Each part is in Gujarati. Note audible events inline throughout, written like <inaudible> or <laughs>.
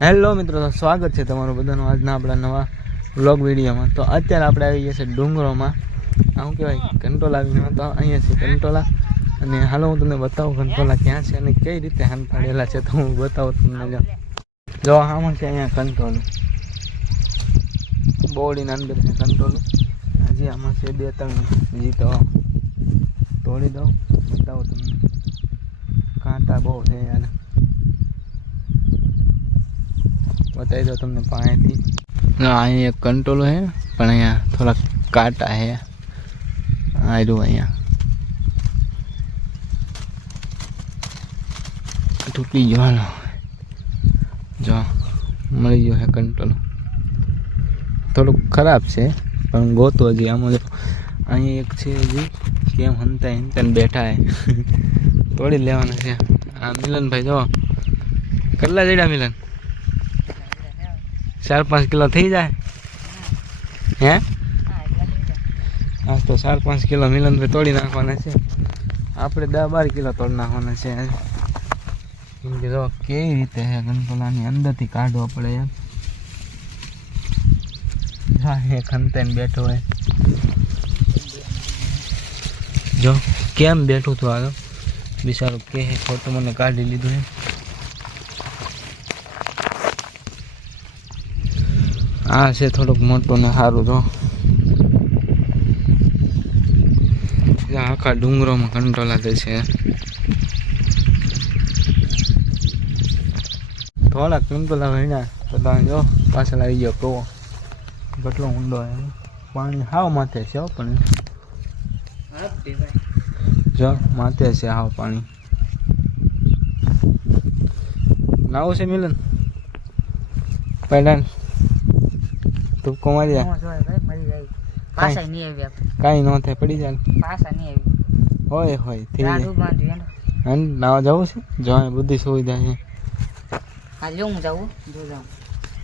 હેલો મિત્રો સ્વાગત છે તમારું બધાનું આજના આપણા નવા વ્લોગ વિડીયોમાં. તો અત્યારે આપણે આવી ગયા છે ડુંગરોમાં. શું કહેવાય? કંટોલા આવીને તો અહીંયા છે કંટોલા. અને હાલો હું તમને બતાવું કંટોલા ક્યાં છે અને કઈ રીતે હાન પાડેલા છે તો હું બતાવું તમને જો. જો, આમાં છે અહીંયા કંટોલું. બોડીના અંદર છે કંટોલું. હજી આમાં છે બે, ત્રણ હજી તો તોડી દઉં, બતાવો તમને. કાંટા બહુ છે યાર. બતાવી દો તમને પાણીથી. અહીંયા એક કંટ્રોલ છે, પણ અહીંયા થોડા કાંટા છે. આવ્યું અહીંયા. તૂટી જવાનો. જો, મળી ગયો છે કંટ્રોલ થોડુંક ખરાબ છે, પણ ગોતો હજી. આમાં જો અહીંયા એક છે હજી, કેમ હંતા હંતા બેઠા હે <laughs> તોડી લેવાના છે. આ મિલનભાઈ, જો. કેટલા જડ્યા મિલન? ચાર પાંચ કિલો થઈ જાય? હે? હા તો ચાર પાંચ કિલો મિલનભાઈ તોડી નાખવાના છે. આપણે દસ બાર કિલો તોડી નાખવાના છે. કેમ કે જો કેવી રીતે છે ગંટોલાની અંદરથી કાઢવો પડે એમ. હા એ ખંતાઈને બેઠો હોય જો કેમ બેઠું તું આગળ બિચારું કે ખોટું મને કાઢી લીધું હે. આ છે થોડુંક મોટું ને સારું, જો. આખા ડુંગરોમાં કંટોલા દે છે. થોડાક કંટોલા ભણ્યા તો તમે જો, પાછળ આવી ગયો કહો કેટલો ઊંડો એમ. પાણી હાવ માથે છે પણ જો, માથે છે હાવ પાણી. નાવું છે મિલન. પહેલા ટૂંકો મારી જાય? પાછા નહીં આવ્યા. કાંઈ ન થાય પડી જાય. પાછા નહીં આવ્યા. હોય હોય થઈ જાય. અને નાવા જવું છે? જો બધી સુવિધા છે. હા લ્યો હું જાઉં જો જાઉં.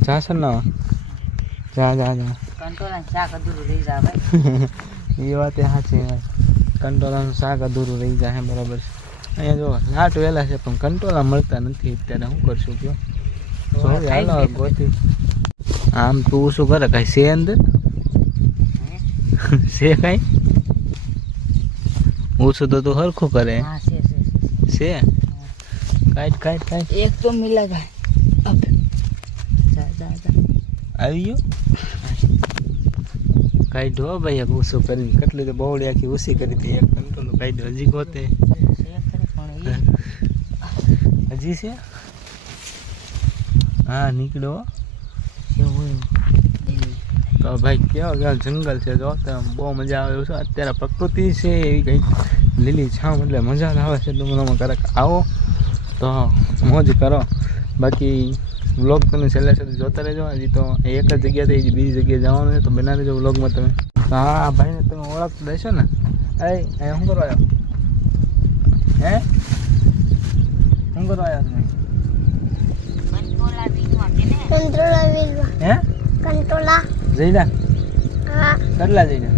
જા સર નાવા. જા જા જા. કંટ્રોલ શાક અધૂરું રહી ભાઈ. એ વાત સાચી કંટોલાનું શાક અધૂરું રહી જાય <laughs> બરાબર છે. અહીંયા જો લાટ વહેલા છે પણ કંટોલા મળતા નથી અત્યારે. શું કરશું કયો? જો હાલો ગોતી. આમ તું શું કરે? કાંઈ છે અંદર? છે કાંઈ? ઓછું તો તું હરખું કરે. છે કાઈટ કાઈટ કાઈટ કાંઈ કાંઈ કાંઈ. એક તો મિલા જા આવી ગયો? કાઢો ભાઈ એક ઓછું કરીને કેટલી તો બહુડી આખી ઓછી કરી હતી. એક કંટ્રોલ કાઢ્યો હજી ગોતે. હજી છે? હા નીકળ્યો તો ભાઈ કેવા કેવા જંગલ છે જો તો બહુ મજા આવે એવું છે. અત્યારે પ્રકૃતિ છે એવી કંઈક. લીલી છામ એટલે મજા જ આવે છે ડુંગરોમાં. ક્યારેક આવો તો મોજ કરો. બાકી વ્લોગ તમે છેલ્લે સુધી જોતા રહેજો. હજી તો એક જ જગ્યાથી હજી બીજી જગ્યાએ જવાનું છે તો બના રહેજો વ્લોગમાં તમે. હા ભાઈને તમે ઓળખ દેશો ને. એ અહીંયા શું કરવા આવ્યો? હે? શું કરવા આવ્યા તમે? કંટ્રોલા હે? કંટ્રોલા. જઈલા હા. કેટલા જઈલા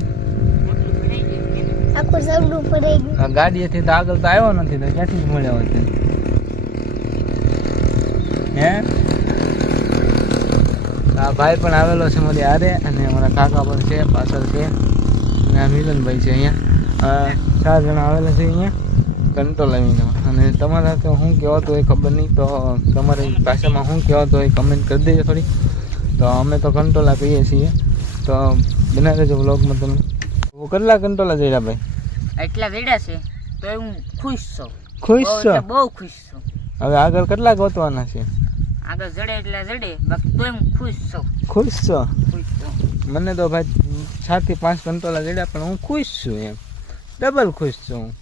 આખું સવડું પડી ગયું. આ ગાડીએથી તો આગળ તો આવ્યો નથી તો ક્યાંથી મળ્યો હતો હે? આ ભાઈ પણ આવેલો છે મારી આરે અને મારા કાકા પણ છે પાછળ છે. અને આ મિલનભાઈ છે અહીંયા. ચાર જણા આવેલા છે અહીંયા કંટ્રોલ આવીને અને તમારા તો શું કહેવાતું તો એ ખબર નહીં તો તમારી ભાષામાં શું કહેવાતું એ કમેન્ટ કરી દેજો થોડી. તો અમે તો કંટોલા કહીએ છીએ. તો બના દેજો વ્લોગમાં તમે. કેટલા કંટોલા જઈ ભાઈ? એટલા વેડા છે તો હું ખુશ છું. ખુશ છો? બહુ ખુશ છું. હવે આગળ કેટલા ગોતવાના છે? આગળ જડે એટલે જડે બાકી તોય હું ખુશ છું. ખુશ છો? ખુશ છું. મને તો ભાઈ થી પાંચ કંટોલા જડ્યા પણ હું ખુશ છું એમ. ડબલ ખુશ છું હું.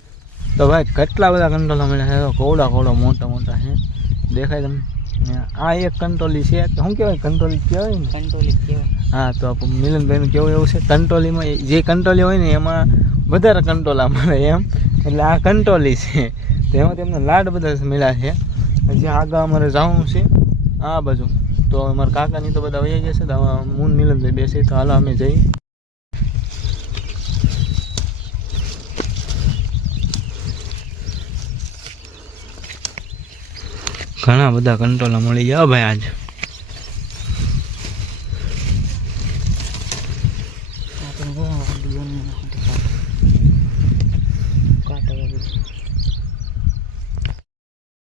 તો ભાઈ કેટલા બધા કંટોલા મળ્યા છે? કોવડા કોવડા મોટા મોટા છે. દેખાય તમને? આ એક કંટોલી છે તો શું કહેવાય? કંટોલી કહેવાય ને? કંટ્રોલી કહેવાય. હા તો આપણું મિલનભાઈનું કેવું એવું છે કંટોલીમાં જે કંટોલી હોય ને એમાં વધારે કંટોલા મળે એમ. એટલે આ કંટોલી છે. તો એમાં તેમને લાડ બધા મળ્યા છે. હજી આગળ અમારે જવાનું છે આ બાજુ. તો અમારા કાકાની તો બધા વહી ગયા છે તો મૂન મિલનભાઈ બેસે તો હાલો અમે જઈએ. ઘણા બધા કંટ્રોલા મળી ગયા ભાઈ આજ.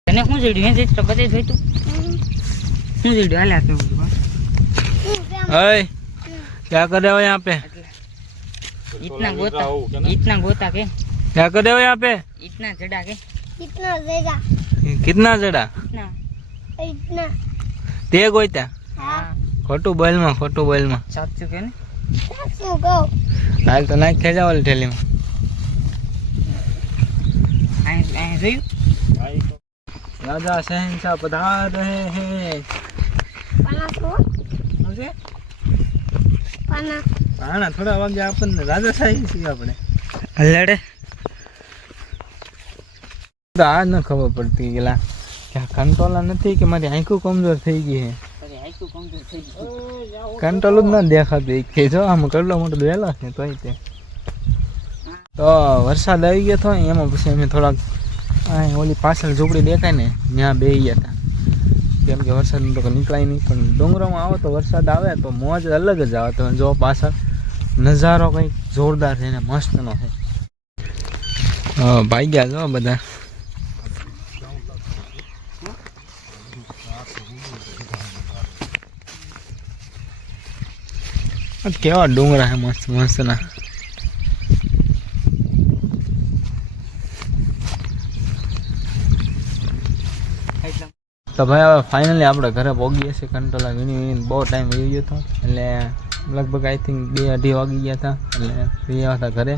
તને શું જોડ્યું હે તો તું. શું જોડ્યું હાલે આપણે બધું અય ક્યાં કરે ગોતા ઇતના ગોતા કે? ક્યાં કરે હોય યહાં કે? इतना जड़ा के कितना देगा कितना जड़ा इतना इतना તે ગોઈતા हाँ ખોટું બોલમાં ખોટું બોલમાં सात चुके ने શું કહું હાલ તો નાખ ખેંચા ઓલી ઠેલીમાં આય આય જોયું રાજા શહેનશાહ પધાર રહે હે પાના શું શું છે પાના પાણા થોડા વાગે આપણને રાજા શાહી છીએ આપણે લડે તો આ ન ખબર પડતી ગયેલા કે આ કંટ્રોલા નથી કે મારી આંખો કમજોર થઈ ગઈ છે કંટ્રોલ જ ના દેખાતી. કે જો આમ કેટલો મોટો વહેલો છે તોય તે. તો વરસાદ આવી ગયો હતો એમાં પછી અમે થોડાક ઓલી પાછળ ઝૂંપડી દેખાય ને ત્યાં બે ગયા હતા. કેમ કે વરસાદ તો નીકળાય નહીં પણ ડુંગરોમાં આવો તો વરસાદ આવે તો મોજ અલગ જ આવે. તમે જો પાછળ નજારો કંઈક જોરદાર છે ને મસ્તનો છે. હા ભાઈ ગયા જો બધા આ કેવા ડુંગરા છે મસ્ત મસ્ત ના તો ભાઈ, હવે ફાઇનલી આપણે ઘરે પહોંચીએ છીએ કંટોલા વીણી વીણીને બહુ ટાઈમ રહી ગયો હતો. એટલે લગભગ આઈ થિંક બે અઢી વાગી ગયા હતા. એટલે ફ્રી આવ્યા હતા ઘરે.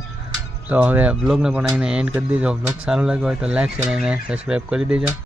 તો હવે બ્લોગને પણ અહીંને એન્ડ કરી દેજો. બ્લોગ સારો લાગ્યો હોય તો લાઈક શેર અને સબસ્ક્રાઈબ કરી દેજો.